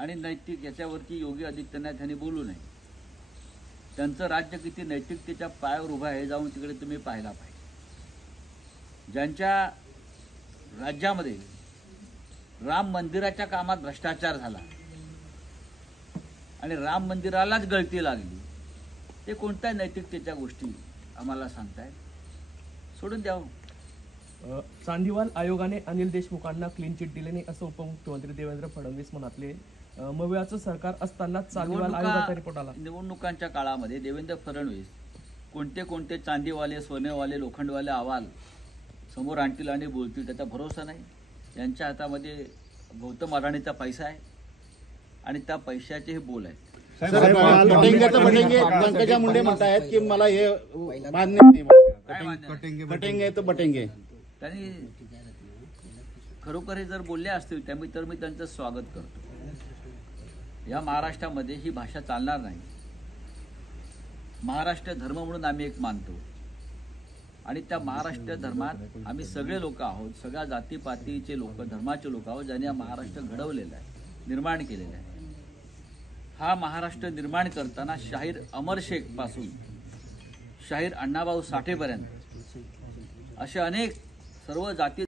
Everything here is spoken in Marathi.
आणि नैतिक याच्यावरती योगी आदित्यनाथ यांनी बोलू नये। त्यांचं राज्य किती नैतिकतेच्या पायावर उभं आहे जाऊन तिकडे तुम्ही पाहायला पाहिजे। ज्यांच्या राज्यामध्ये राम मंदिराच्या कामात भ्रष्टाचार झाला आणि राम मंदिरालाच गळती लागली, ते कोणत्या नैतिकतेच्या गोष्टी आम्हाला सांगतायत? सोडून द्यावं। चांदीवाल आयोगाने अनिल देशमुखांना क्लीन चिट दिली नाही असं उपमुख्यमंत्री देवेंद्र फडणवीस म्हणाले। मवियाचं सरकार असताना चांदीवाल आयोगाचा रिपोर्ट आला। निवडणुकांच्या काळामध्ये देवेंद्र फडणवीस कोणते चांदीवाले, सोनेवाले, लोखंडवाले अहवाल समोर आणतील आणि बोलतील त्याचा भरोसा नाही। यांच्या हातामध्ये गौतम अडाणीचा पैसा आहे आणि त्या पैशाचे हे बोल आहेत। पंकजा मुंडे म्हणतायत की मला हे मान्य नाही, बटेंगे तो बटेंगे। त्यांनी खरोखर हे जर बोलले असतील तर मी त्यांचं स्वागत करतो। या महाराष्ट्रामध्ये ही भाषा चालणार नाही। महाराष्ट्र धर्म म्हणून आम्ही एक मानतो आणि त्या महाराष्ट्र धर्मात आम्ही सगळे लोक आहोत, सगळ्या जातीपातीचे लोक, धर्माचे लोक आहोत, ज्यांनी हा महाराष्ट्र घडवलेला आहे, निर्माण केलेला आहे। हा महाराष्ट्र निर्माण करताना शाहीर अमर शेख पासून शाहीर अण्णाभाऊ साठेपर्यंत असे अनेक सर्व जाती